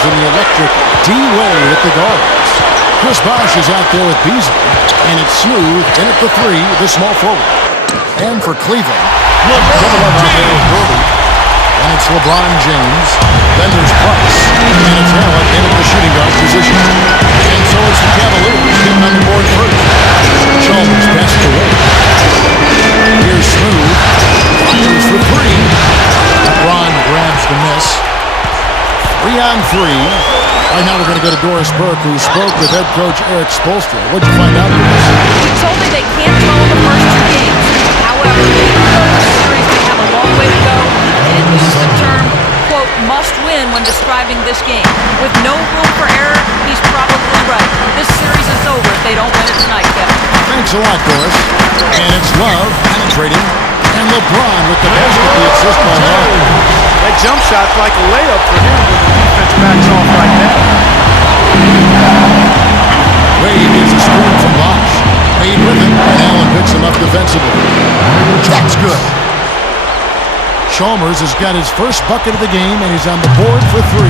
Cavaliers in the electric D-Wade at the guards. Chris Bosh is out there with Beasley, and it's Smooth in at the three, the small forward. And for Cleveland, double up out there with Brody. And it's LeBron James. Then there's Price. And it's Allen in at the shooting guard position. And so it's the Cavaliers getting on the board first. Chalmers passes away. Here's Smooth. Fires for three. LeBron grabs the miss. 3 on 3. Right now we're going to go to Doris Burke, who spoke with head coach Eric Spoelstra. What'd you find out from this? He told me they can't follow the first 2 games. However, even though the series may have a long way to go, he did use the term, quote, must win when describing this game. With no room for error, he's probably right. This series is over if they don't win it tonight, Kevin. Thanks a lot, Doris. And it's Love penetrating. And LeBron with the basket, the assist on that. That jump shot's like a layup for him when the defense backs off like that. Wade gets a screen from Bosh. Wade with him, and Allen picks him up defensively. Shot's good. Chalmers has got his first bucket of the game, and he's on the board for 3.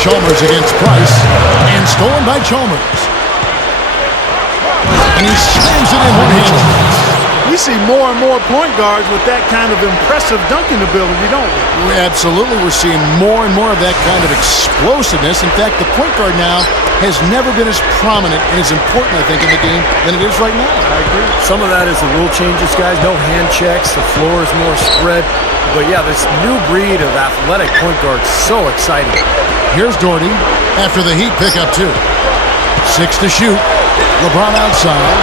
Chalmers against Price, and stolen by Chalmers. And he slams it in one hand. We see more and more point guards with that kind of impressive dunking ability, don't we? Absolutely. We're seeing more and more of that kind of explosiveness. In fact, the point guard now has never been as prominent and as important, I think, in the game than it is right now. I agree. Some of that is the rule changes, guys. No hand checks. The floor is more spread. But, yeah, this new breed of athletic point guard, so exciting. Here's Doherty after the Heat pick up 2. 6 to shoot. LeBron outside.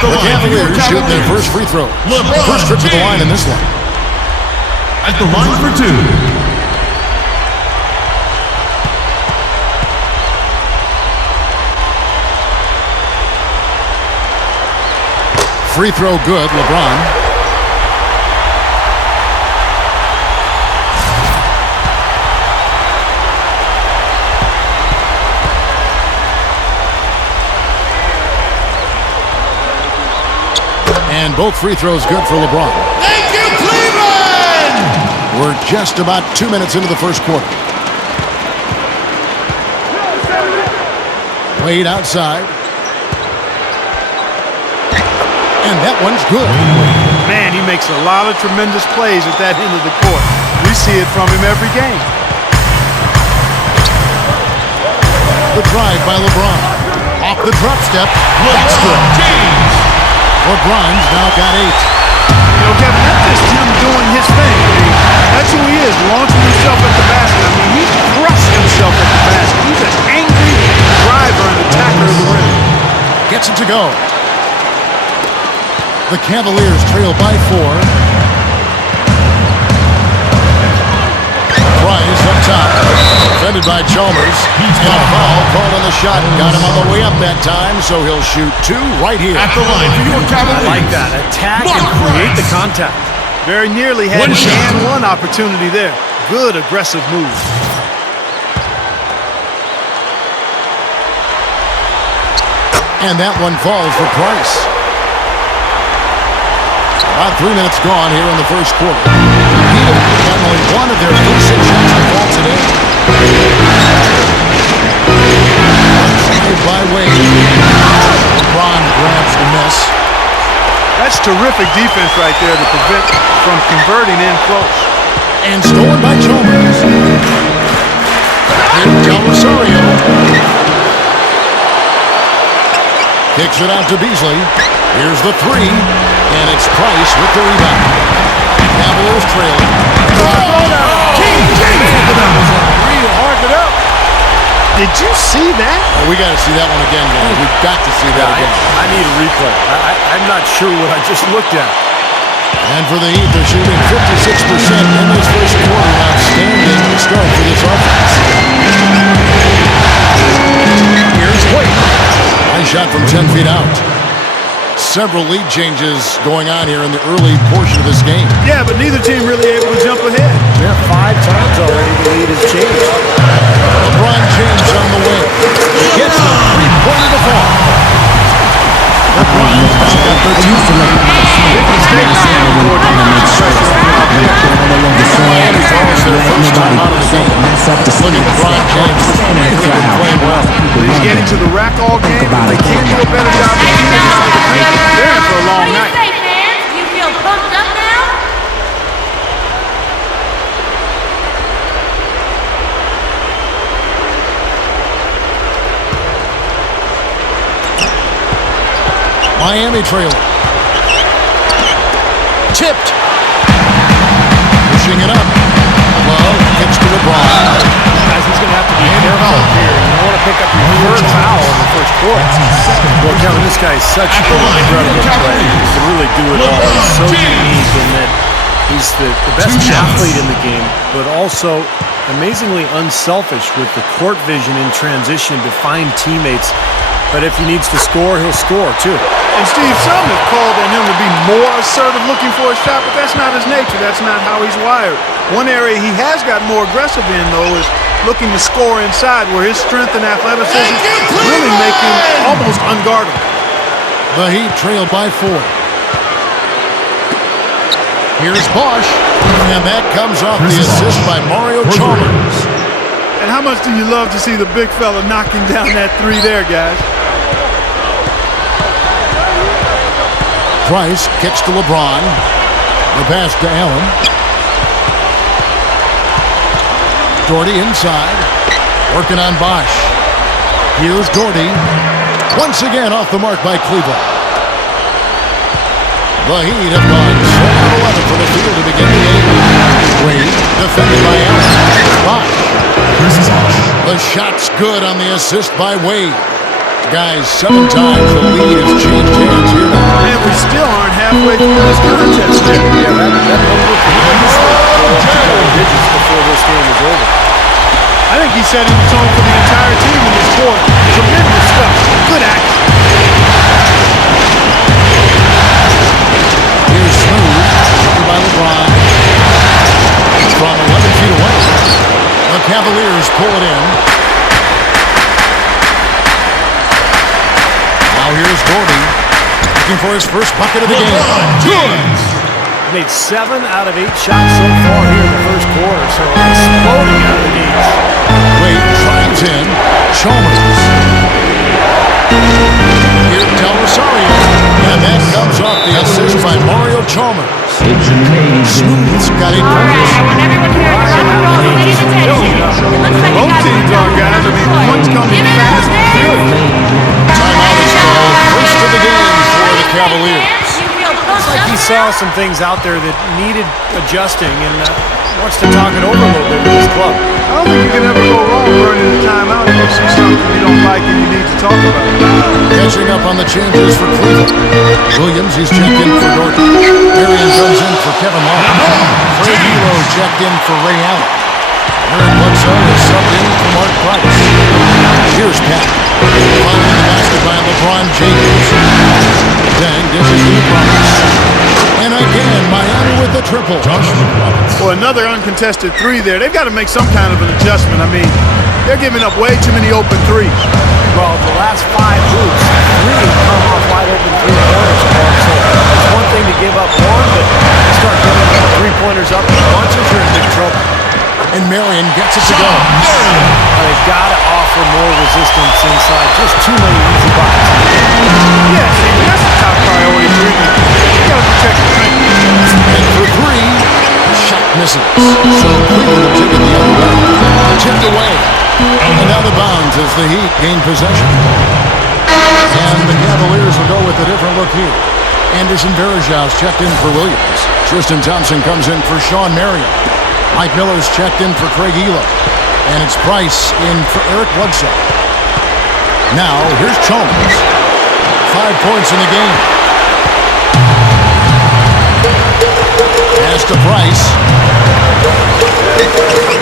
The Cavaliers shoot their first free throw. First trip to the line in this one. At the line for 2. Free throw good, LeBron. And both free throws good for LeBron. Thank you, Cleveland! We're just about 2 minutes into the first quarter. Wade outside. And that one's good. Man, he makes a lot of tremendous plays at that end of the court. We see it from him every game. The drive by LeBron. Off the drop step. That's good. LeBron's now got 8. You know, Kevin, that's just him doing his thing. I mean, that's who he is, launching himself at the basket. I mean, he crushed himself at the basket. He's an angry driver and attacker of the rim. Gets it to go. The Cavaliers trail by 4. Price up top. Defended by Chalmers. And a foul called on the shot. Got him on the way up that time, so he'll shoot 2 right here. At the line for your Cavaliers. I like that. Attack and create the contact. Very nearly had an and one opportunity there. Good aggressive move. And that one falls for Price. About 3 minutes gone here in the first quarter. Heat got only one of their first 6 shots to fall today. Saved by Wade. LeBron grabs the miss. That's terrific defense right there to prevent from converting in close. And stolen by Chalmers. Here's Del Rosario. Kicks it out to Beasley. Here's the 3. And it's Price with the rebound. Cavaliers trailing. Hard it up. Did you see that? Oh, we got to see that one again, guys. We've got to see that again. I need a replay. I'm not sure what I just looked at. And for the Heat, they're shooting 56% in this first quarter. Outstanding start for this offense. Here's Wade. Nice shot from 10 feet out. Several lead changes going on here in the early portion of this game. Yeah, but neither team really able to jump ahead. Yeah, 5 times already the lead has changed. LeBron James on the wing. Big mistake not having more defensive pressure on the offense. Miami draws their first time out of the game. Look at LeBron James. Really playing well. He's getting to the rack all game. If they can't do a better job of keeping him out of the paint, they're in for a long night. What do you say, fans? You feel pumped up now? Miami trailing. Tipped. Pushing it up. Love gets to LeBron. Guys, he's going to have to be careful here. You don't want to pick up your first foul in the first quarter. Well, Kevin, this guy is such an incredible player. He can really do it all. He's so unique in that he's the best athlete in the game, but also amazingly unselfish with the court vision in transition to find teammates. But if he needs to score, he'll score too. And Steve, some have called on him to be more assertive looking for a shot, but that's not his nature. That's not how he's wired. One area he has got more aggressive in, though, is looking to score inside, where his strength and athleticism really make him almost unguardable. The Heat trail by 4. Here's Bosch, and that comes off the assist by Mario Chalmers. And how much do you love to see the big fella knocking down that three there, guys? Price kicks to LeBron. The pass to Allen. Doherty inside. Working on Bosch. Here's Doherty. Once again off the mark by Cleveland. The Heat have gone 7-11 for the field to begin the game. Wade defended by Allen. Bosch. The shot's good on the assist by Wade. Guys, 7 times the lead has changed hands here now. And we still aren't halfway through this contest yet. Yeah, that number could easily go up to double digits before this game is over. I think he's setting the tone for the entire team in this quarter. Tremendous stuff. Good action. Here's Smooth, taken by LeBron. From 11 feet away. The Cavaliers pull it in. Now here's Doherty, looking for his first bucket of the game. Good! Made 7 out of 8 shots so far here in the first quarter, so exploding out of the gates. Wade drives in. Chalmers. Here's Del Rosario. And that comes off the assist by Mario Chalmers. Smooth's got 8 All points. right, when everyone here is around the world paying attention, it looks like you Both guys teams are, guys. I mean, points coming Give it up, fast and man. furious. Timeout is called. First of the game for the Cavaliers. You feel pumped Like up he saw now? some things out there that needed adjusting and wants to talk it over a little bit with his club. I don't think you can ever go wrong burning a timeout if you see something you don't like and you need to talk about. Catching up on the changes for Cleveland. Williams, he's checked in for Dorton. Marion comes in for Kevin Love. Fred Hilo checked in for Ray Allen. Eric Bledsoe is subbed in for Mark Price. Here's Pat. Following the basket by LeBron James. Dang dishes to Roberts. And again, Miami with the triple. Well, another uncontested three there. They've got to make some kind of an adjustment. I mean, they're giving up way too many open threes. Well, the last 5 hoops, 3 come off wide open 3-pointers. So it's one thing to give up one, but you start giving 3-pointers up in bunches, you're in big trouble. And Marion gets it to go. They've got to offer more resistance inside. Just too many easy buckets. Yeah, see, that's the top priority for you. You got to protect the paint. And for 3, shot misses. So Cleveland will take it the other way. Tipped away. And out of bounds as the Heat gain possession. And the Cavaliers will go with a different look here. Anderson Varejau's checked in for Williams. Tristan Thompson comes in for Sean Marion. Mike Miller's checked in for Craig Elo. And it's Price in for Eric Bledsoe. Now, here's Chalmers. 5 points in the game. Pass to Price.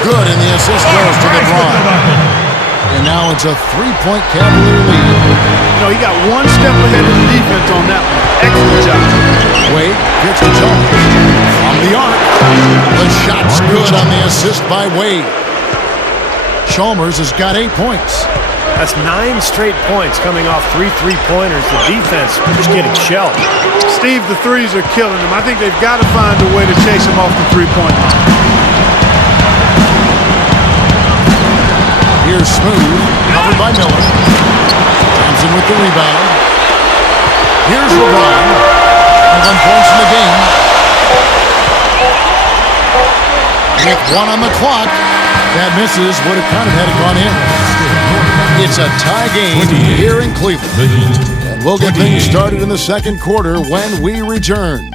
Good, and the assist goes to LeBron. And now it's a 3-point Cavalier lead. You know, he got one step ahead of the defense on that one. Excellent job. Wade gets to Chalmers. From the arc. The shot's good on the assist by Wade. Chalmers has got 8 points. That's 9 straight points coming off 3 3-pointers. The defense just getting shelled. Steve, the threes are killing them. I think they've got to find a way to chase them off the three-point line. Here's Smooth, covered by Miller. Thompson with the rebound. Here's LeBron. 11 points in the game. With 1 on the clock. That misses. Would have kind of had it gone in. It's a tie game here in Cleveland. And we'll get things started in the second quarter when we return.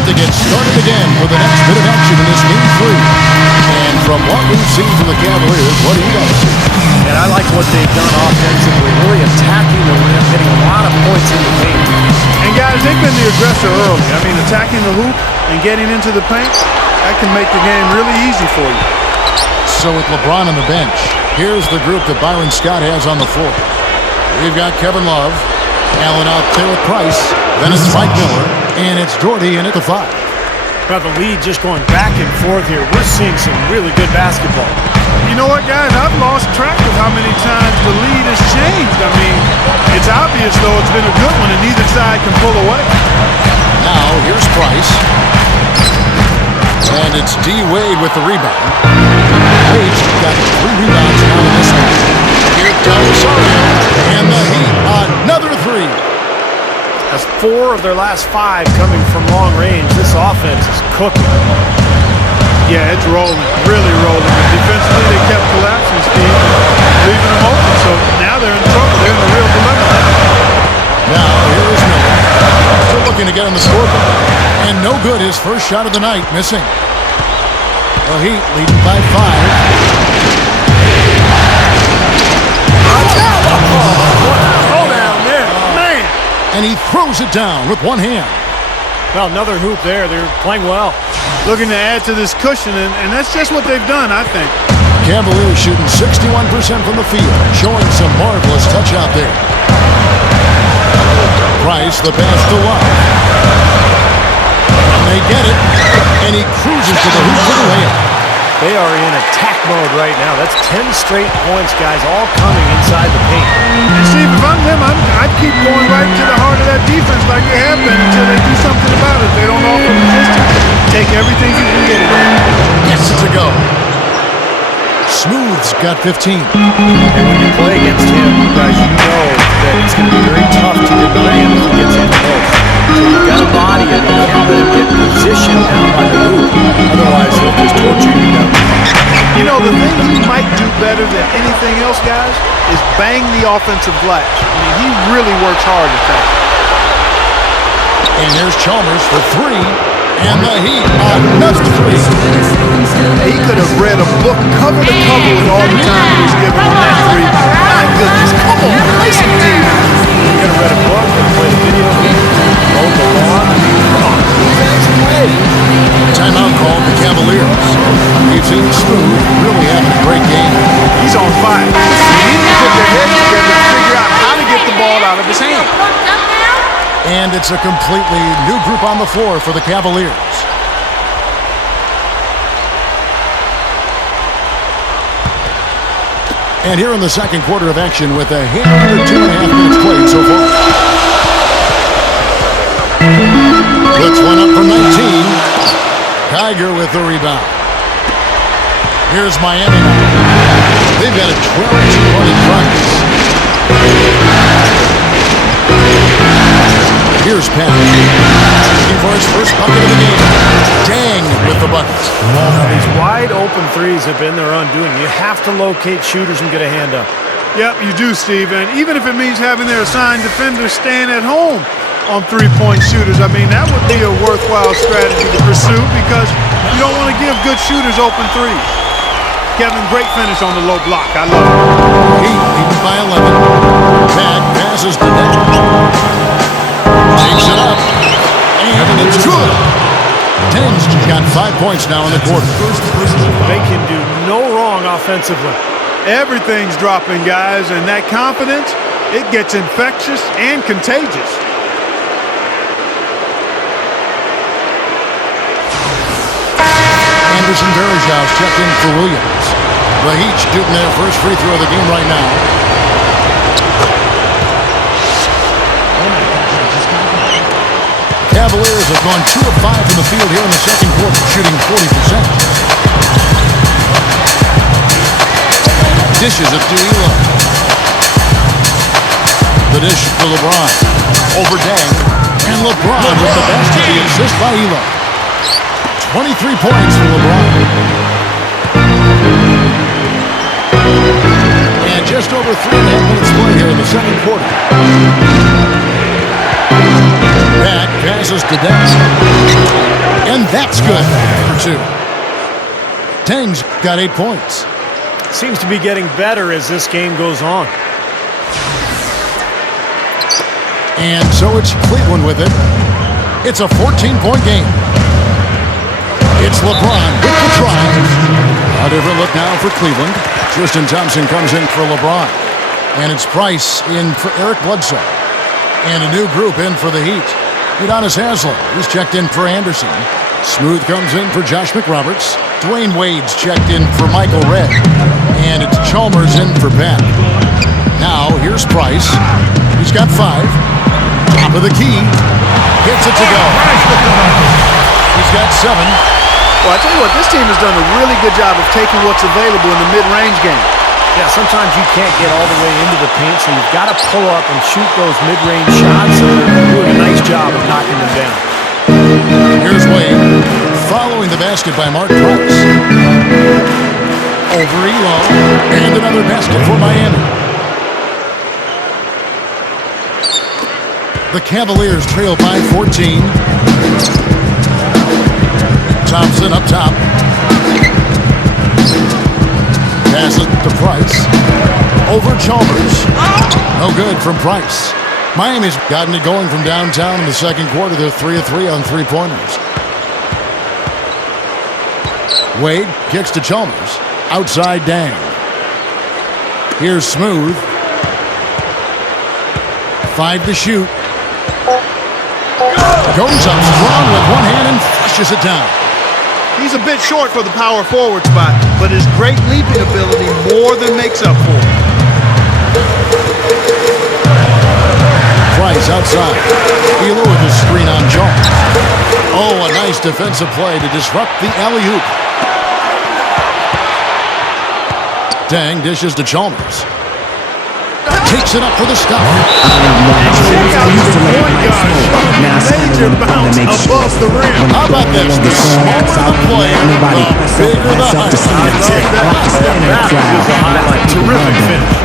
To get started again for the next bit of action in this game 3. And from what we've seen from the Cavaliers, what do you guys see? And I like what they've done offensively, really attacking the rim, getting a lot of points in the paint. And guys, they've been the aggressor early. I mean, attacking the hoop and getting into the paint, that can make the game really easy for you. So with LeBron on the bench, here's the group that Byron Scott has on the floor. We've got Kevin Love, Allen out there with Price, then it's Mike Miller, and it's Doherty in at the 5. Well, the lead just going back and forth here. We're seeing some really good basketball. You know what, guys? I've lost track of how many times the lead has changed. I mean, it's obvious, though, it's been a good one, and neither side can pull away. Now, here's Price. And it's D. Wade with the rebound. Wade's got 3 rebounds now in this one. Here comes Osorio, and the Heat, another 3. That's 4 of their last 5 coming from long range. This offense is cooking. Yeah, it's rolling, really rolling. And defensively, they kept collapsing, Steve, leaving them open. So now they're in trouble. They're in a real dilemma. Now, here's Miller. Still looking to get on the scoreboard. And no good, his first shot of the night, missing. The Heat leading by 5. Oh, down there, man. And he throws it down with one hand. Well, another hoop there. They're playing well. Looking to add to this cushion, and that's just what they've done, I think. Cavaliers shooting 61% from the field, showing some marvelous touch out there. Price, the pass to Love. And they get it, and he cruises to the hoop for the layup. They are in attack mode right now. That's 10 straight points, guys, all coming inside the paint. And Steve, if I'm them, I'd keep going right to the heart of that defense like they have been until they do something about it. If they don't offer resistance, take everything you can get. Gets it to go. Smooth's got 15. And when you play against him, guys, you know that it's going to be very tough to deny him if he gets in close. So you've got to body him. You can't let him get positioned down by the hoop. Otherwise, he'll just torture you down. You know, the thing he might do better than anything else, guys, is bang the offensive glass. I mean, he really works hard at that. And there's Chalmers for 3. And the Heat, another 3. He could have read a book cover to cover with all the time he was given on that 3. My goodness, come on, listen to him. You could have read a book and played a video game, mowed the lawn. I mean, come on, defense play. Timeout called the Cavaliers. We've seen Smooth really having a great game. He's on fire. They need to put their heads together to figure out how to get the ball out of his hand. And it's a completely new group on the floor for the Cavaliers. And here in the second quarter of action with a hit under 2.5 minutes played so far. Puts one up from 19. Kiger with the rebound. Here's Miami now. They've got a 12-2 run in practice. Here's Pat. Looking for his first bucket of the game. Dang with the bucket. Now, these wide open threes have been their undoing. You have to locate shooters and get a hand up. Yep, you do, Steve. And even if it means having their assigned defenders stand at home on three-point shooters, I mean, that would be a worthwhile strategy to pursue because you don't want to give good shooters open threes. Kevin, great finish on the low block. I love it. Heat leading by 11. Pat passes the net. Takes it up. And it's good. Tens got 5 points now in the quarter. They can do no wrong offensively. Everything's dropping, guys, and that confidence, it gets infectious and contagious. Anderson Varejão's checked in for Williams. The Heat shooting their first free throw of the game right now. Cavaliers have gone 2 of 5 from the field here in the second quarter, shooting 40%. Dishes it to Elo. The dish for LeBron. Over Dang. And LeBron with the basket, the assist by Elo. 23 points for LeBron. And just over 3.5 minutes play here in the second quarter. Back passes to Dang. And that's good for 2. Dang's got 8 points. Seems to be getting better as this game goes on. And so it's Cleveland with it. It's a 14-point game. It's LeBron with the try. A different look now for Cleveland. Tristan Thompson comes in for LeBron. And it's Price in for Eric Bledsoe. And a new group in for the Heat. Udonis Haslem, he's checked in for Anderson. Smooth comes in for Josh McRoberts. Dwayne Wade's checked in for Michael Redd. And it's Chalmers in for Pat. Now, here's Price. He's got 5. Top of the key. Gets it to go. He's got 7. Well, I tell you what, this team has done a really good job of taking what's available in the mid-range game. Yeah, sometimes you can't get all the way into the paint, so you've got to pull up and shoot those mid-range shots, and they're doing a nice job of knocking them down. Here's Wade, following the basket by Mark Price. Over Elo, and another basket for Miami. The Cavaliers trail by 14. Thompson up top. Passes to Price. Over Chalmers. No good from Price. Miami's gotten it going from downtown in the second quarter. They're 3 of 3 on three-pointers. Wade kicks to Chalmers. Outside Dang. Here's Smooth. 5 to shoot. Goes up strong with one hand and flushes it down. He's a bit short for the power forward spot, but his great leaping ability more than makes up for it. Price outside. Elo with his screen on Jones. Oh, a nice defensive play to disrupt the alley-oop. Dang dishes to Chalmers. Takes it up for the stop. Check out the point guard shot. Major bounce above the rim. How about this? The smaller the play, the bigger the height. Terrific finish.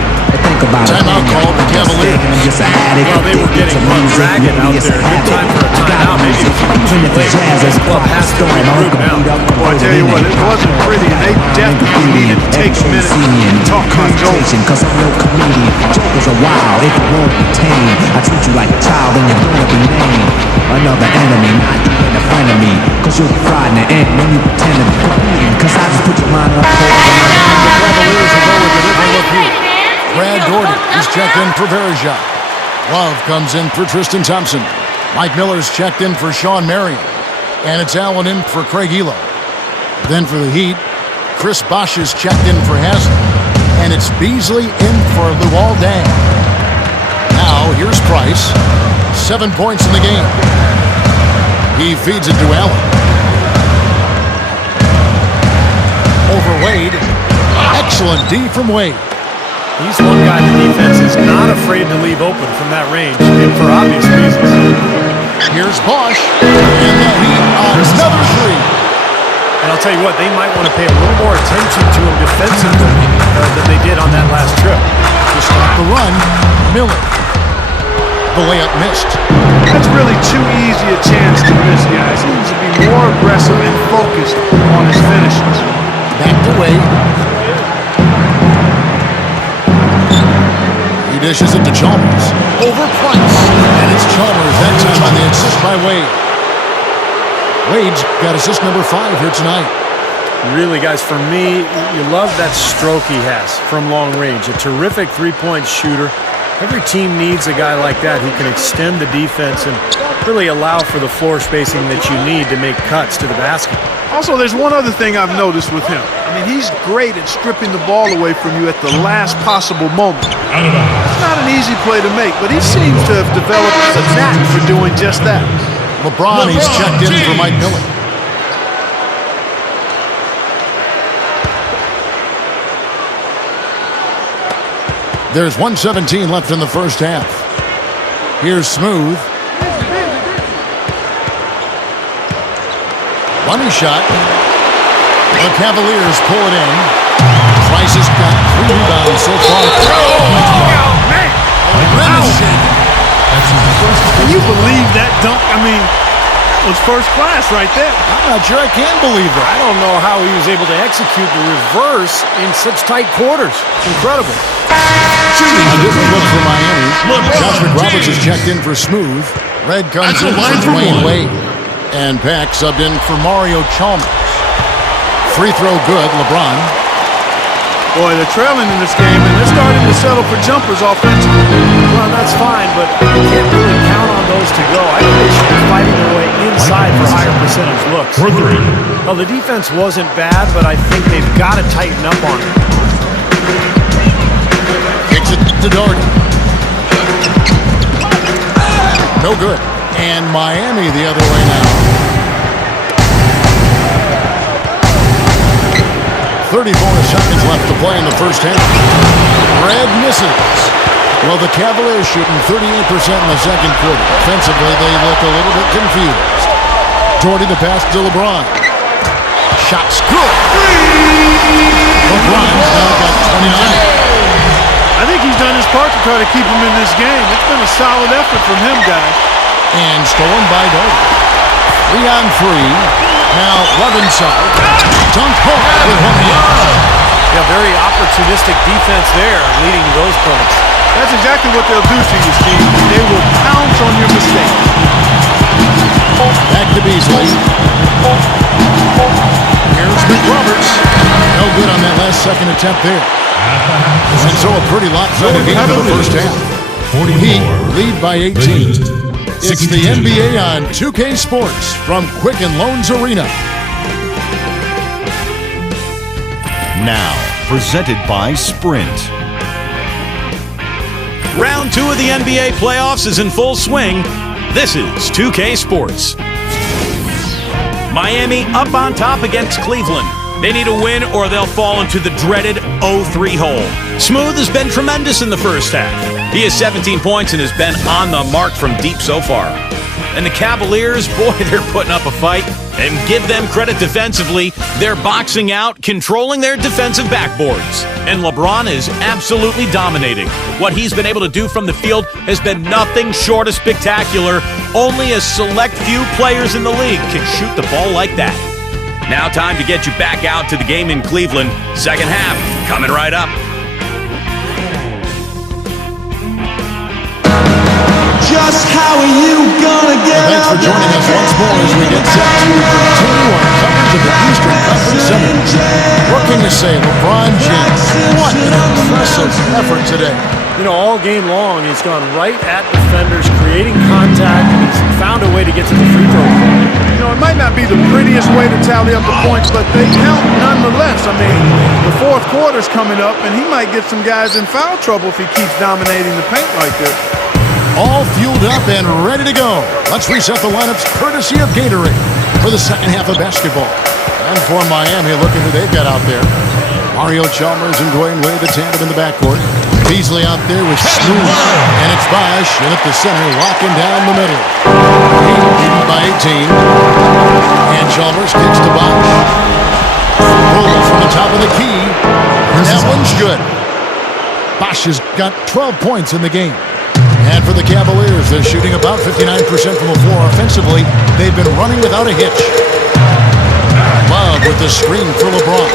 Timeout called the Cavaliers. Well, they were getting dragging out there. Good time for a timeout. Maybe too late. This club has to regroup now. Boy, I tell you what, it wasn't pretty, and they definitely needed to take a minute and talk things over. Cause I'm no comedian. Jokers are wild if you won't be tame. I treat you like a child and you're gonna be named another enemy, not even a friend of me. Cause you'll be fried in the end when you pretend to be competing. Cause I just put your mind up. Brad Daugherty is checked in for Varejão. Love comes in for Tristan Thompson. Mike Miller's checked in for Sean Marion. And it's Allen in for Craig Elo. Then for the Heat, Chris Bosh is checked in for Haslem. And it's Beasley in for Luol Deng. Now, here's Price. 7 points in the game. He feeds it to Allen. Over Wade. Excellent D from Wade. He's one guy the defense is not afraid to leave open from that range, and for obvious reasons. Here's Bosh, and the Heat on another 3. And I'll tell you what, they might want to pay a little more attention to him defensively than they did on that last trip. To stop the run, Miller. The layup missed. That's really too easy a chance to miss, guys. He needs to be more aggressive and focused on his finishes. Back to Wade. He dishes it to Chalmers. Over Price. And it's Chalmers that time on the assist by Wade. Wade's got assist number 5 here tonight. Really, guys, for me, you love that stroke he has from long range. A terrific three-point shooter. Every team needs a guy like that who can extend the defense and really allow for the floor spacing that you need to make cuts to the basket. Also, there's one other thing I've noticed with him. I mean, he's great at stripping the ball away from you at the last possible moment. It's not an easy play to make, but he seems to have developed a knack for doing just that. LeBron, he's checked in for Mike Miller. There's 1:17 left in the first half. Here's Smooth. Money shot. The Cavaliers pull it in. Price has got 3 rebounds so far. Can you believe that dunk? I mean, that was first class right there. I'm not sure I can believe that. I don't know how he was able to execute the reverse in such tight quarters. Incredible. A different look for Miami. Josh McRoberts has checked in for Smooth. Red comes in for Dwayne Wade. And Pack subbed in for Mario Chalmers. Free throw good, LeBron. Boy, they're trailing in this game, and they're starting to settle for jumpers offensively. Well, that's fine, but you can't really count on those to go. I think they should be fighting their way inside for higher percentage looks. For 3. Well, the defense wasn't bad, but I think they've got to tighten up on it. Kicks it to Doherty. No good. And Miami the other way now. 34 seconds left to play in the first half. Red misses. Well, the Cavaliers shooting 38% in the second quarter. Offensively, they look a little bit confused. Doherty the pass to LeBron. Shot's good. LeBron's now got 29. I think he's done his part to try to keep him in this game. It's been a solid effort from him, guys. And stolen by Doherty. 3 on 3. Now Levinson. Dunk home with 1 hand. Yeah, very opportunistic defense there, leading to those points. That's exactly what they'll do to you, Steve. They will pounce on your mistakes. Back to Beasley. Here's McRoberts. No good on that last second attempt there. And so a pretty lopsided game for the first half. Heat lead by 18. It's the NBA on 2K Sports from Quicken Loans Arena. Now, presented by Sprint. Round 2 of the NBA playoffs is in full swing. This is 2K Sports. Miami up on top against Cleveland. They need a win or they'll fall into the dreaded 0-3 hole. Smooth has been tremendous in the first half. He has 17 points and has been on the mark from deep so far. And the Cavaliers, boy, they're putting up a fight. And give them credit defensively. They're boxing out, controlling their defensive backboards. And LeBron is absolutely dominating. What he's been able to do from the field has been nothing short of spectacular. Only a select few players in the league can shoot the ball like that. Now time to get you back out to the game in Cleveland. Second half coming right up. Just how are you gonna get Thanks for joining us once more as we get set to continue our coverage of the Eastern Conference Semifinals. What can you say, LeBron James? What an impressive effort today. You know, all game long, he's gone right at defenders, creating contact, and he's found a way to get to the free throw line. You know, it might not be the prettiest way to tally up the points, but they count nonetheless. I mean, the fourth quarter's coming up, and he might get some guys in foul trouble if he keeps dominating the paint like this. All fueled up and ready to go. Let's reset the lineups courtesy of Gatorade for the second half of basketball. And for Miami, look at who they've got out there. Mario Chalmers and Dwayne Wade, the tandem in the backcourt. Beasley out there with Smooth. And it's Bosh in at the center, locking down the middle. Heat by 18. And Chalmers kicks to Bosh. Pull from the top of the key. That one's good. Bosh has got 12 points in the game. And for the Cavaliers, they're shooting about 59% from the floor offensively. They've been running without a hitch. Love with the screen for LeBron.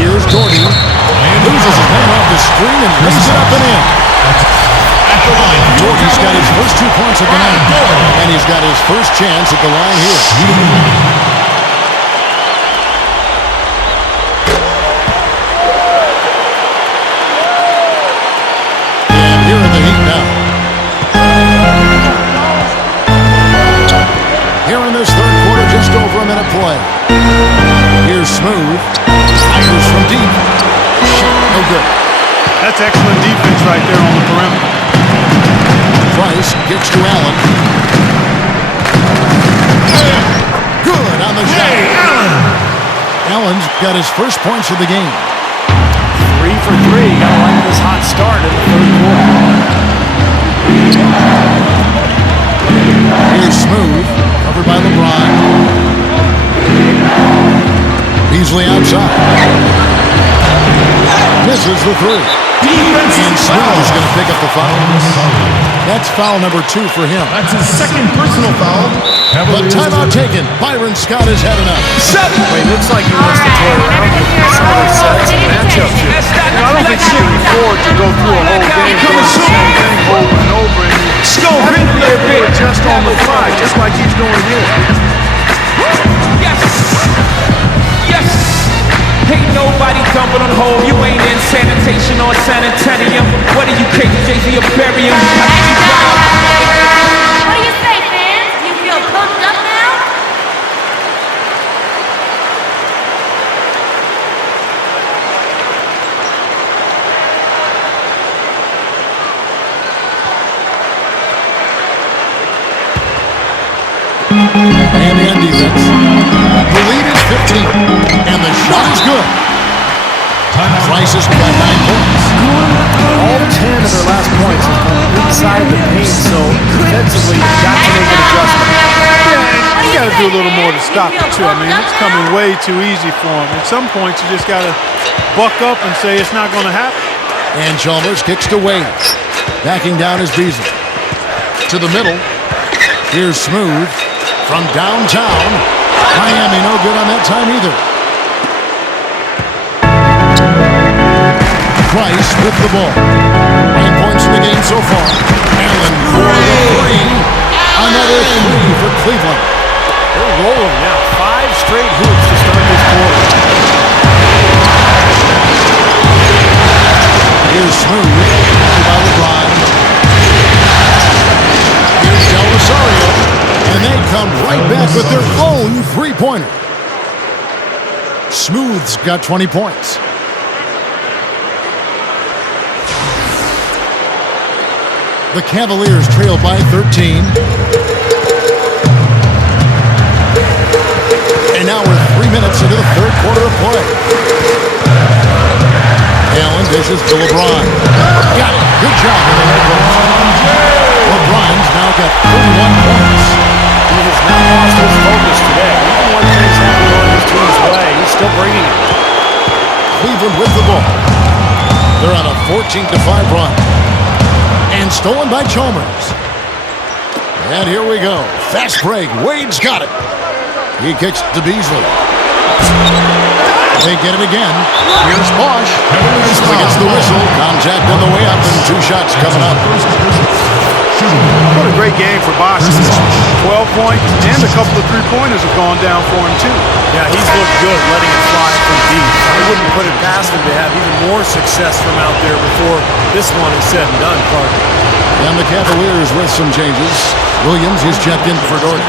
Here's Doherty. And loses his hand off the screen and lays it up and in. Doherty's got his first 2 points of the night. And he's got his first chance at the line here. And here are the Heat now. Here in this third quarter, just over a minute play. Here's Smooth. Fires from deep. Shot no good. That's excellent defense right there on the perimeter. Price gets to Allen. Good on the shot. Allen's got his first points of the game. 3 for 3. Gotta like this hot start in the third quarter. Here's Smooth, covered by LeBron. Beasley outside. Misses the three. And Smooth is going to pick up the foul. That's foul number 2 for him. That's his second personal foul. But timeout taken. Byron Scott has had enough. Wait, it looks like he wants to toy around with some other sets and matchups here. I don't think she can afford to go through a whole game doing the same thing over and over. And having to be able to adjust on the fly, just like he's doing here. Yes! Yes! Ain't nobody dumping on home. You ain't in sanitation or sanitarium. What do you take, Jay-Z or bury him? What do you say, fans? Do you feel pumped up now? And the end defense. The lead is 15. And the shot is good. Price has got 9 points. All 10 of their last points have come inside the paint, so defensively, you've got to make an adjustment. Yeah, you got to do a little more to stop it, too. I mean, it's coming way too easy for him. At some points, you just got to buck up and say it's not going to happen. And Chalmers kicks to Wade. Backing down is Beasley. To the middle. Here's Smooth from downtown. Miami no good on that time either. Price with the ball. 9 points in the game so far. Allen for the three. Another 3 for Cleveland. They're rolling now. 5 straight hoops to start this quarter. Here's Smooth. By LeBron. Here's Del Rosario. And they come right back with their own three-pointer. Smooth's got 20 points. The Cavaliers trail by 13. And now we're 3 minutes into the third quarter of play. Allen dishes to LeBron. Got it. Good job in the leg post. LeBron's now got 31 points. He has not lost his focus today. Even when things haven't gone his team's way, he's still bringing it. Cleveland with the ball. They're on a 14-5 run. And stolen by Chalmers. And here we go. Fast break. Wade's got it. He kicks to Beasley. They get it again. Here's Bosch. Beasley gets the whistle. Contact on the way up and 2 shots coming up. What a great game for Bosch. 12 points and a couple of three-pointers have gone down for him, too. Yeah, he's looked good letting it fly from deep. I wouldn't put it past him to have even more success from out there before this one is said and done, Clark. And the Cavaliers with some changes. Williams is checked in for Doherty.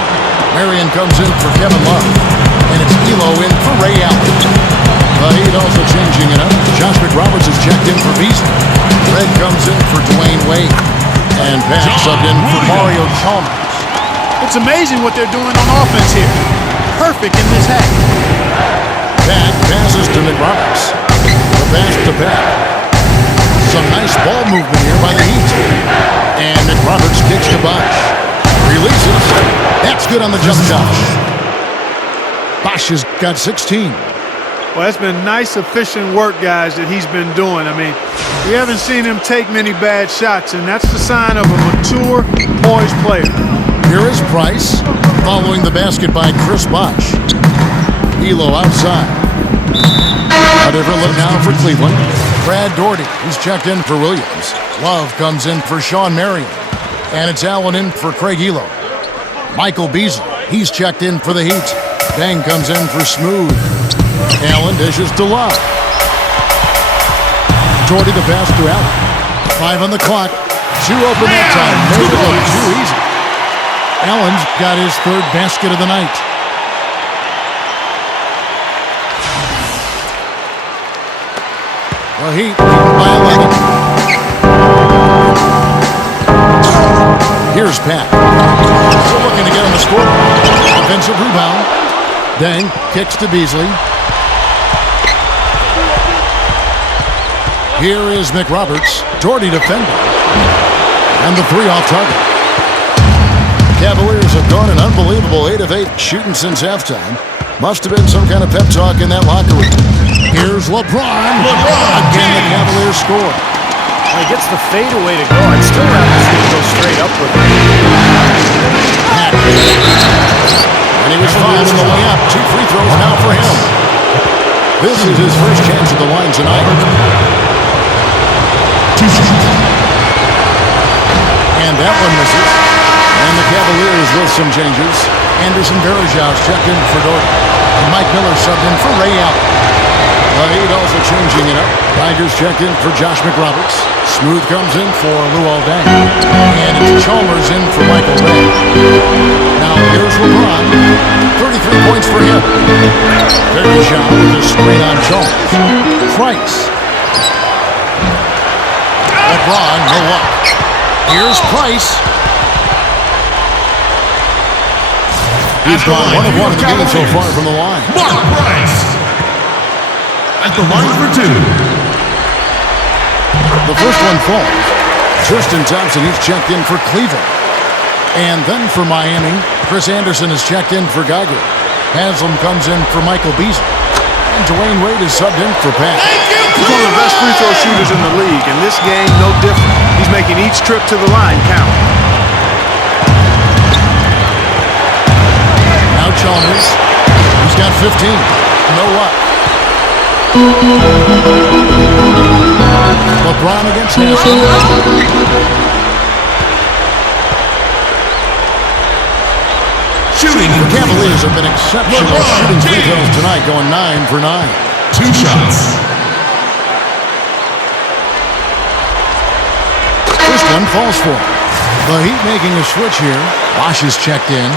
Marion comes in for Kevin Love. And it's Elo in for Ray Allen. The Heat also changing it up. Josh McRoberts is checked in for Beasley. Red comes in for Dwayne Wade. And Pat subbed in for Mario Chalmers. It's amazing what they're doing on offense here. Perfect in this half. Pat passes to McRoberts. The pass to Pat. Some nice ball movement here by the Heat. And McRoberts kicks to Bosch. Releases. That's good on the jump shot. Bosch has got 16. Well, that's been nice, efficient work, guys, that he's been doing. I mean, we haven't seen him take many bad shots, and that's the sign of a mature, poised player. Here is Price, following the basket by Chris Bosch. Elo outside. A different look now for Cleveland. Brad Doherty, he's checked in for Williams. Love comes in for Sean Marion. And it's Allen in for Craig Elo. Michael Beasley, he's checked in for the Heat. Dang comes in for Smooth. Allen dishes to Love. Doherty the pass to Allen. 5 on the clock. 2 open that time. Too easy. Allen's got his 3rd basket of the night. The Heat leading by 11. Here's Pat. Still looking to get on the score. Offensive rebound. Deng kicks to Beasley. Here is McRoberts. Doherty defending. And the three off target. Cavaliers have gone an unbelievable 8 of 8 shooting since halftime. Must have been some kind of pep talk in that locker room. Here's LeBron. Again, the Cavaliers score. He gets the fadeaway to go. I'd still rather see him go straight up with it. And he was fouled in the layup. 2 free throws now for him. This is his first chance at the line tonight. And that one misses. And the Cavaliers with some changes. Anderson Varejau's checked in for Doherty. And Mike Miller subbed in for Ray Allen. The Heat also changing it up. Tigers checked in for Josh McRoberts. Smooth comes in for Luol Deng. And it's Chalmers in for Michael Ray. Now here's LeBron. 33 points for him. Varejau with a screen on Chalmers. Price. LeBron, no luck. Here's Price. He's gone 1 of 1 in the game so far from the line. Mark Price at the line for 2. The first one falls. Tristan Thompson, he's checked in for Cleveland. And then for Miami, Chris Anderson is checked in for Geiger. Haslam comes in for Michael Beasley. And Dwayne Wade is subbed in for Pat. He's one of the best free throw shooters in the league, and this game, no different. He's making each trip to the line count. Now Chalmers. He's got 15. No luck. LeBron against Haslam. Shooting. The Cavaliers have been exceptional shooting free throws tonight, going 9 for 9. 2 shots. First one falls for him. The Heat making a switch here. Bosh is checked in.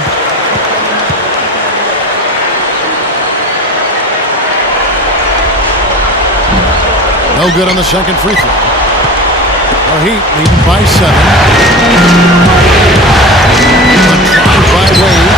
No good on the second free throw. The Heat leading by 7. A try by Wade.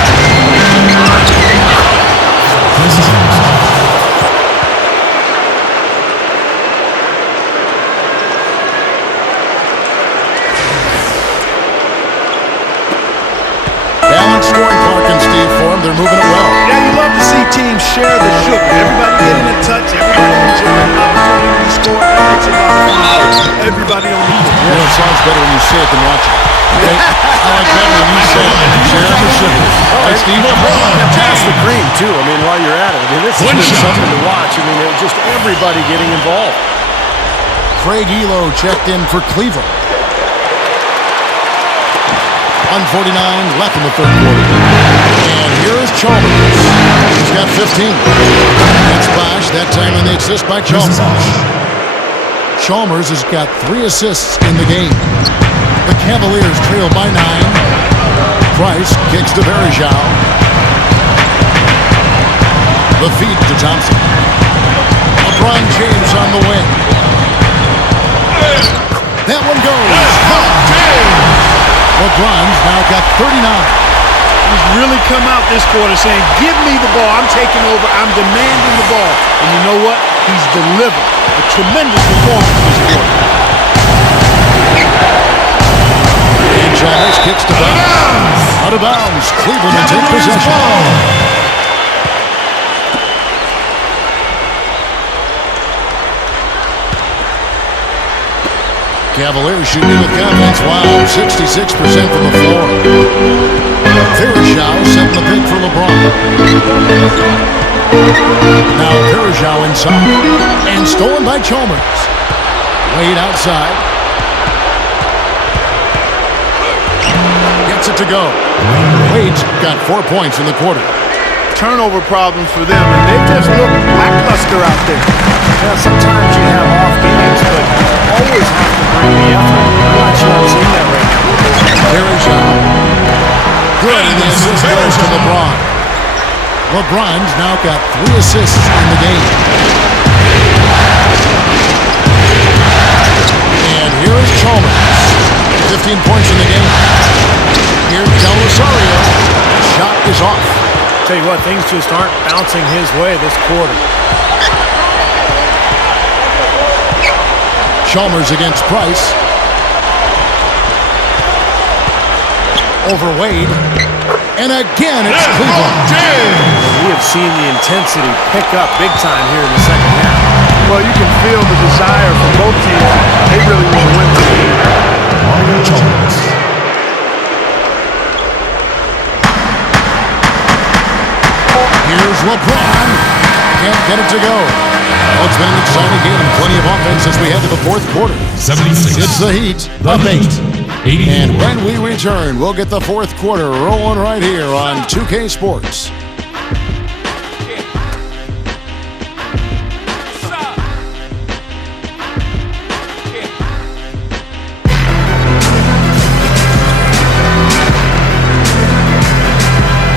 Balanced scoring clock and Steve for him. They're moving it well. Yeah, you love to see teams share the sugar. Everybody getting a touch, everybody enjoying the opportunity to score. That makes it a lot of fun for everybody on the court. You know, it sounds better when you say it than watch it. Okay? I like that when you say it. Share the sugar. Right, Steve? Pass the cream, too. I mean, while you're at it. I mean, this has been something to watch. I mean, just everybody getting involved. Craig Elo checked in for Cleveland. 1:49 left in the third quarter. And here is Chalmers. He's got 15. That's Bosh. That time on the assist by Chalmers. Chalmers has got 3 assists in the game. The Cavaliers trail by 9. Price kicks to Varejau. The feed to Thompson. LeBron James on the wing. That one goes. LeBron's now got 39. He's really come out this quarter saying, give me the ball. I'm taking over. I'm demanding the ball. And you know what? He's delivered. A tremendous performance this quarter. And Chalmers kicks to bounds. Out of bounds. Cleveland will take possession. Cavaliers shooting with confidence. Wow, 66% from the floor. Varejau setting the pick for LeBron. Now Varejau inside. And stolen by Chalmers. Wade outside. Gets it to go. Wade's got 4 points in the quarter. Turnover problems for them, and they just look lackluster out there. Yeah, sometimes you have off games, but always have to bring the effort. I'm not sure I'm seeing that right now. Varejau. Good, and the assist goes to LeBron. LeBron's now got 3 assists in the game. Chalmers. 15 points in the game. Here's Del Rosario. Shot is off. Tell you what, things just aren't bouncing his way this quarter. Chalmers against Price. Over Wade. And again, it's Cleveland. We have seen the intensity pick up big time here in the second half. Well, you can feel the desire from both teams. They really want to win this game. Here's LeBron. Can't get it to go. Well, it's been an exciting game and plenty of offense as we head to the fourth quarter. 76. It's the Heat. The Heat. 84. And when we return, we'll get the fourth quarter rolling right here on 2K Sports.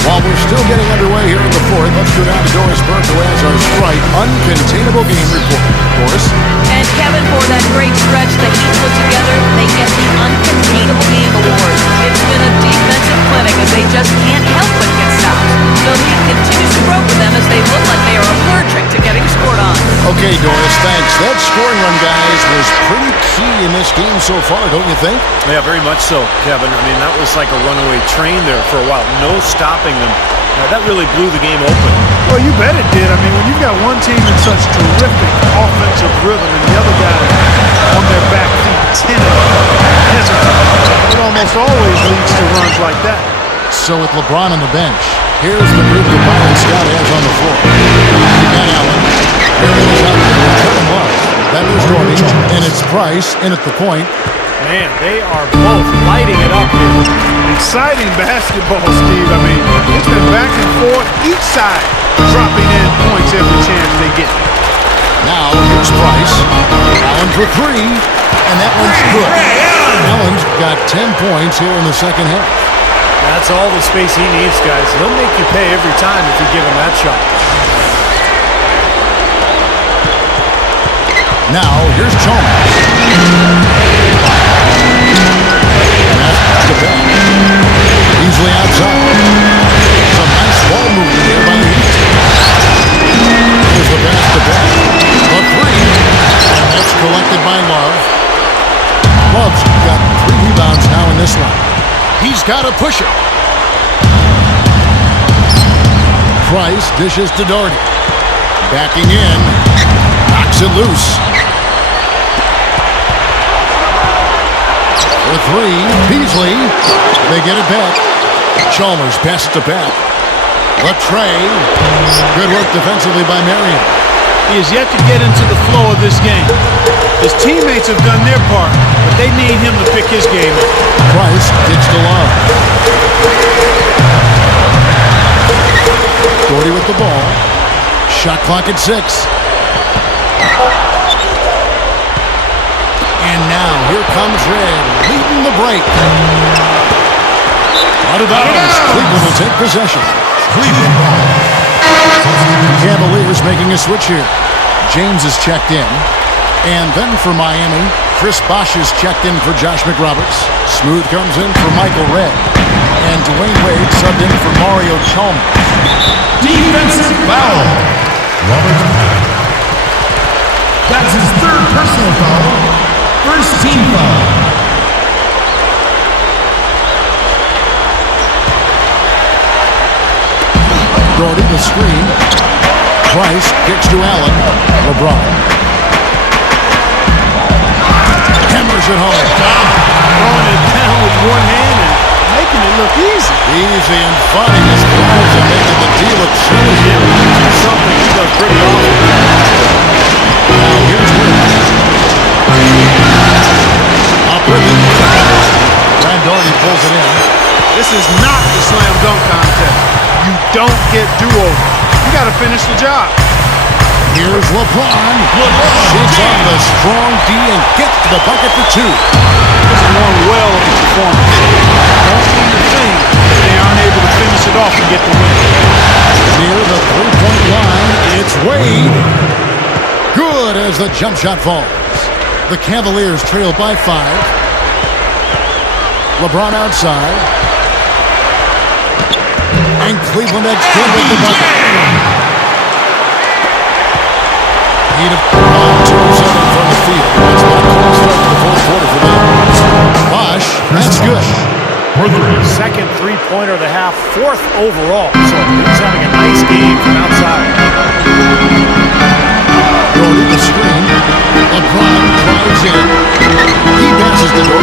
While we're still getting underway here in the fourth, let's go down to Doris Burke, who has our strike uncontainable game report. Doris? And Kevin, for that great stretch the Heat put together, they get the Uncontainable Game Award. It's been a defensive clinic as they just can't help but get stopped. The lead continues to grow for them as they look like they are allergic to getting scored on. Okay, Doris, thanks. That scoring run, guys, was pretty key in this game so far, don't you think? Yeah, very much so, Kevin. I mean, that was like a runaway train there for a while. No stopping them. That really blew the game open. Well, you bet it did. I mean, when you've got one team in such terrific offensive rhythm and the other guy on their back feet, hesitant, it almost always leads to runs like that. So with LeBron on the bench, here's the group that Byron Scott has on the floor. You got Allen. Here is out there with Kevin Love. Then there's Doherty, and it's Price in at the point. Man, they are both lighting it up here. Exciting basketball, Steve. I mean, it's been back and forth, each side dropping in points every chance they get. Now, here's Price. Allen for three, and that one's good. Allen's got 10 points here in the second half. That's all the space he needs, guys. He'll make you pay every time if you give him that shot. Now, here's Chalmers. And that's the back. Easily outside. Some nice ball movement here by the Heat. Here's the pass to back. The three. And that's collected by Love. Love's got 3 rebounds now in this one. He's got to push it. Price dishes to Doherty. Backing in. Knocks it loose. For three, Beasley. They get it back. Chalmers passes it back. Latrey. Good work defensively by Marion. He has yet to get into the flow of this game. His teammates have done their part, but they need him to pick his game up. Price gets to Love. Doherty with the ball. Shot clock at 6. And now, here comes Red, leading the break. Out of bounds, Cleveland will take possession. Cleveland ball. Cavaliers making a switch here. James is checked in. And then for Miami, Chris Bosh is checked in for Josh McRoberts. Smooth comes in for Michael Redd. And Dwayne Wade subbed in for Mario Chalmers. Defensive foul. Robert Hack. That's his 3rd personal foul. First team foul. Doherty the screen. Price kicks to Allen. LeBron. Hammers it home. Throwing it down with one hand and making it look easy. Easy and fun. He just flies and making the D look silly. That's something he does pretty often. Now here's Wade. Up with it. Brad Doherty pulls it in. This is not the slam dunk contest. You don't get do-over. You got to finish the job. Here's LeBron. Shoots on the strong D and gets to the bucket for 2. This is one well of a performance. Don't mean a thing if they aren't able to finish it off and get the win. Near the 3-point line, it's Wade. Good as the jump shot falls. The Cavaliers trail by 5. LeBron outside. And Cleveland edged in with the bucket. Heat of 2 of 7 from the field. That's been a cool start to the fourth quarter for them. Bosh, that's good. Second three-pointer of the half, 4th overall. So he's having a nice game from outside. Brody the screen. LeBron drives in. He passes the door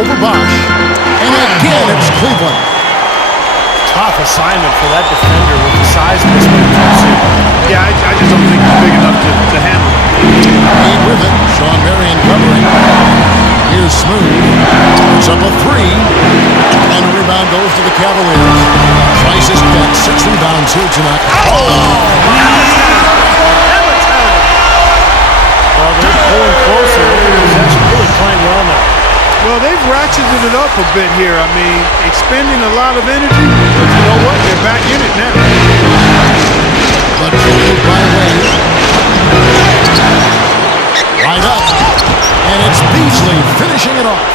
over Bosh. And again, it's Cleveland. Tough assignment for that defender with the size of this man. Yeah, I just don't think he's big enough to handle it. Lead with it. Sean Marion covering. Here's Smooth. It's up a 3. And a rebound goes to the Cavaliers. Trice has got 6 rebounds here tonight. Well, they're pulling closer. Possession really playing well now. Well, they've ratcheted it up a bit here. I mean, expending a lot of energy, but you know what? They're back in it now. But dribbled by Wade. Right up. And it's Beasley finishing it off.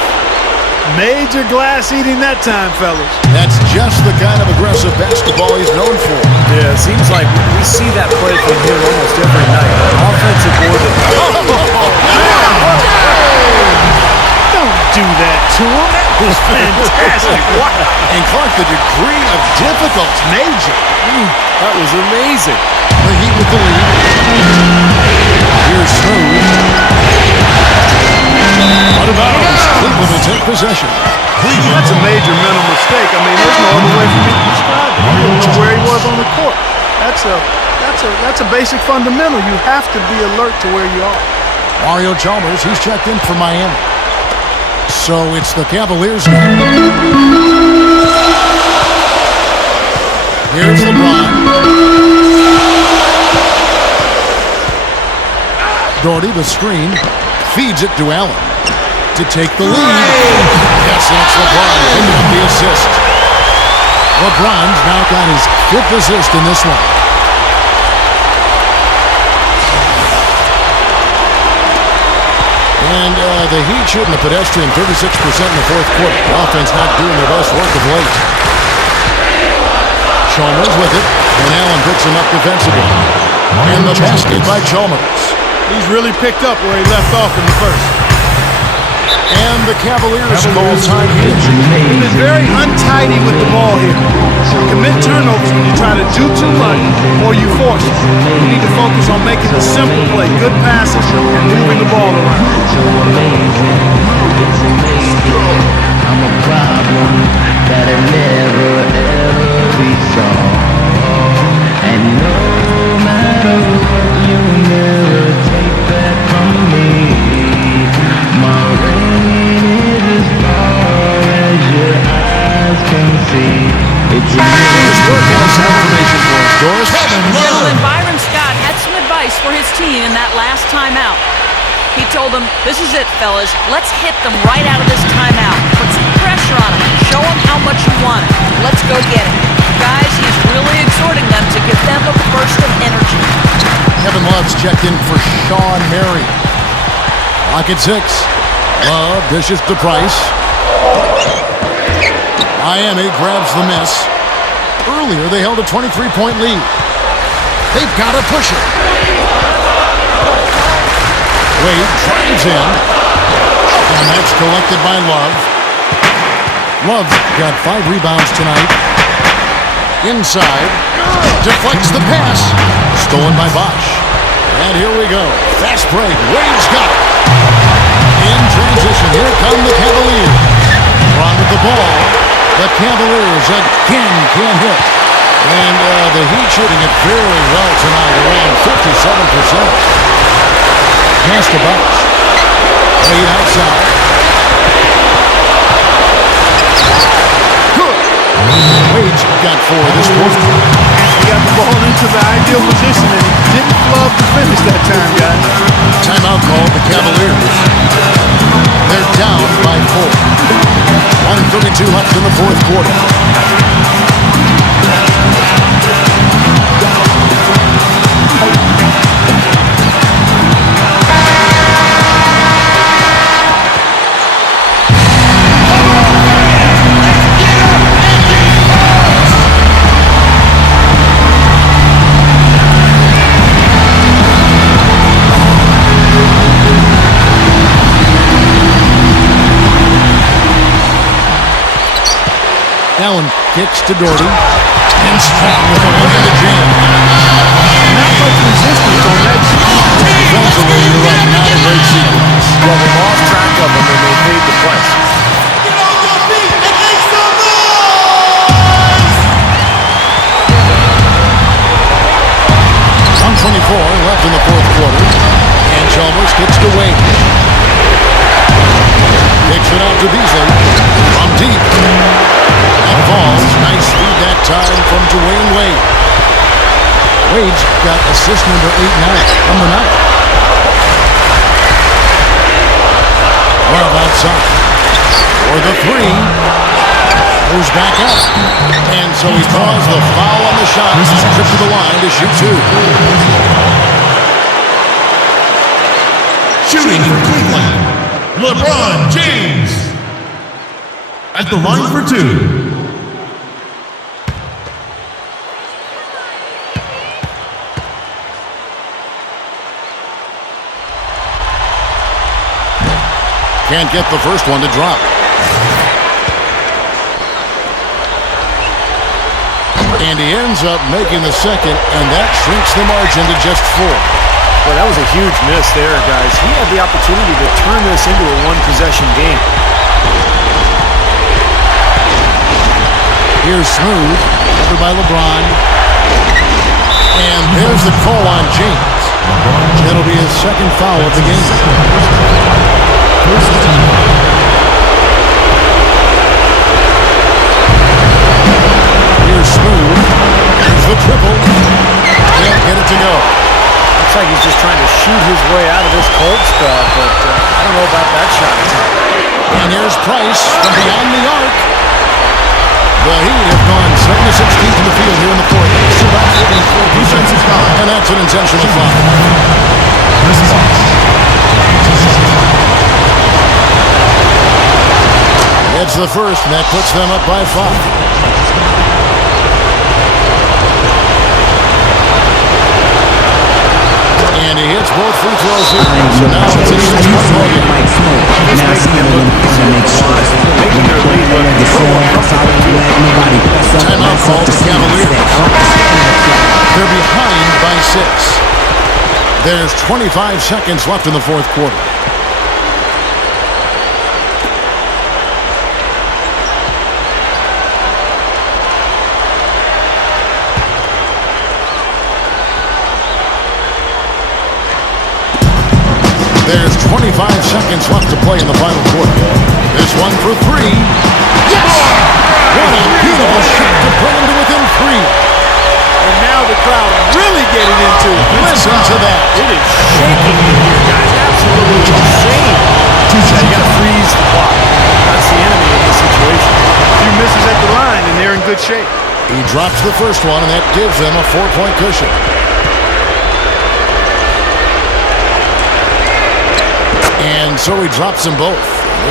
Major glass eating that time, fellas. That's just the kind of aggressive basketball he's known for. Yeah, it seems like we see that play from him almost every night. Offensive board. Don't do that to him. That was fantastic. Wow. And Clark, the degree of difficulty. Major. That was amazing. The Heat with the lead. Here's Smooth. Out of bounds. Cleveland will take possession. That's a major mental mistake. I mean, there's no other way for me to describe it. You don't know where he was on the court. That's a basic fundamental. You have to be alert to where you are. Mario Chalmers, he's checked in for Miami. So it's the Cavaliers now. Here's LeBron. Doherty, the screen, feeds it to Allen to take the lead. Yes, that's LeBron picking up the assist. LeBron's now got his 5th assist in this one. And the Heat shooting a pedestrian 36% in the fourth quarter. The offense not doing their best work of late. Chalmers with it, and Allen picks him up defensively. And the basket by Chalmers. He's really picked up where he left off in the first. And the Cavaliers call time here. They've been very untidy with the ball here. Commit turnovers when you try to do too much or you force it. You need to focus on making the simple play, good passes, and moving the ball around. I'm a problem that I never ever be solved. And no matter what, you never take that from me. My rain is as far as your eyes can see. It's a Gentlemen, Byron Scott had some advice for his team in that last timeout. He told them, this is it, fellas. Let's hit them right out of this timeout. Put some pressure on them. Show them how much you want it. Let's go get it. Guys, he's really exhorting them to give them a burst of energy. Kevin Love's checked in for Sean Marion. Lock at 6. Love dishes to Price. Miami grabs the miss. Earlier, they held a 23-point lead. They've got to push it. Wade drives in. And that's collected by Love. Love's got 5 rebounds tonight. Inside. Deflects the pass. Stolen by Bosh. And here we go. Fast break. Wade's got it. In transition, here come the Cavaliers. Ron with the ball. The Cavaliers again can't hit. And the Heat shooting it very well tonight, around 57%. Pass to Bosh. Wade outside. Good. Wade's got 4 this quarter. He got the ball into the ideal position and he didn't flub to finish that time, guys. Timeout called the Cavaliers. They're down by 4. 1:32 left in the fourth quarter. Allen kicks to Doherty. And strong with the one-handed jam. Not much resistance on that. Defensively, you're right, not a great sequence. Well, they lost track of him and they paid the price. 1:24 left in the fourth quarter. And Chalmers kicks to Wade. Kicks it out to Beasley. From deep. And falls. Nice feed that time from Dwayne Wade. Wade's got assist number 9. Love outside. For the three. Goes back out. And so he draws the foul on the shot. He's tripped to the line to shoot two. Shooting for Cleveland, LeBron James. At the line for two. Can't get the first one to drop. And he ends up making the second, and that shrinks the margin to just 4. Well, that was a huge miss there, guys. He had the opportunity to turn this into a one-possession game. Here's Smooth, covered by LeBron. And there's the call on James. It'll be his second foul of the game. Here's Smooth. There's the triple. Can't get it to go. Looks like he's just trying to shoot his way out of this cold spell, but I don't know about that shot. And here's Price from beyond the arc. The Heat have gone 7-16 from the field here in the fourth. It's about 44%. And that's an intentional foul. It's the first, and that puts them up by 5. And he hits both free throws here. So now it's a 6-point game. Now see them when to make sure it's making their lead look Timeout call to Cavaliers. They're behind by 6. There's 25 seconds left in the fourth quarter. There's 25 seconds left to play in the final quarter. This one for 3. Yes! What a beautiful shot to bring him to within 3. And now the crowd really getting into it. Listen to that. It is shaking in here, guys. Absolutely insane. You got to freeze the clock. That's the enemy in this situation. A few misses at the line, and they're in good shape. He drops the first one, and that gives them a 4-point cushion. And so he drops them both.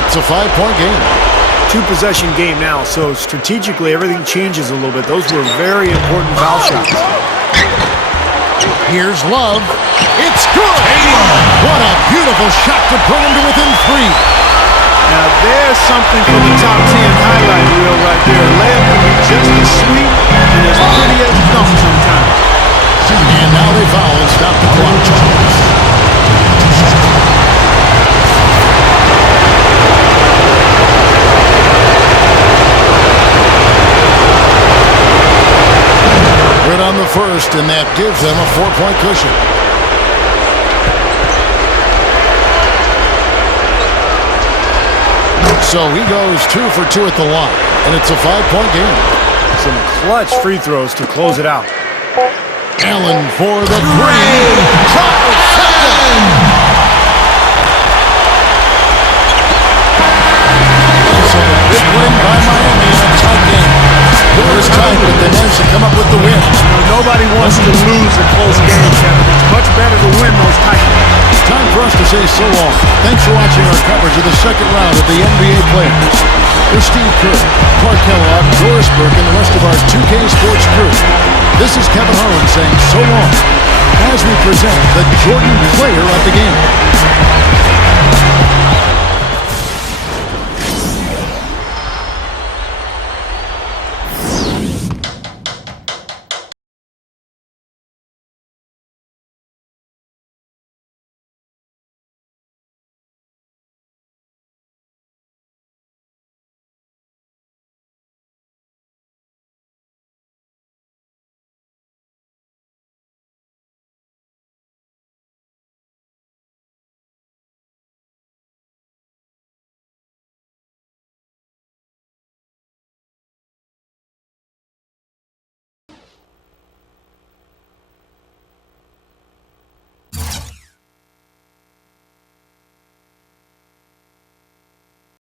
It's a 5-point game. 2-possession game now, so strategically everything changes a little bit. Those were very important foul shots. Here's Love. It's good! What a beautiful shot to bring him to within 3. Now there's something for the top 10 highlight reel right there. A layup can be just as sweet and as pretty as a dunk sometimes. And now they foul and stop the clock. Good on the first, and that gives them a 4-point cushion. So he goes 2 for 2 at the line, and it's a 5-point game. Some clutch free throws to close it out. Allen for the 3. So a big win by Miami in a tight game. It was tight, but they managed to come up with the win. Nobody wants to lose a close game, Kevin. It's much better to win those tight games. It's time for us to say so long. Thanks for watching our coverage of the second round of the NBA Players. For Steve Kerr, Clark Kellogg, Doris Burke, and the rest of our 2K Sports crew, this is Kevin Harlan saying so long as we present the Jordan Player of the Game.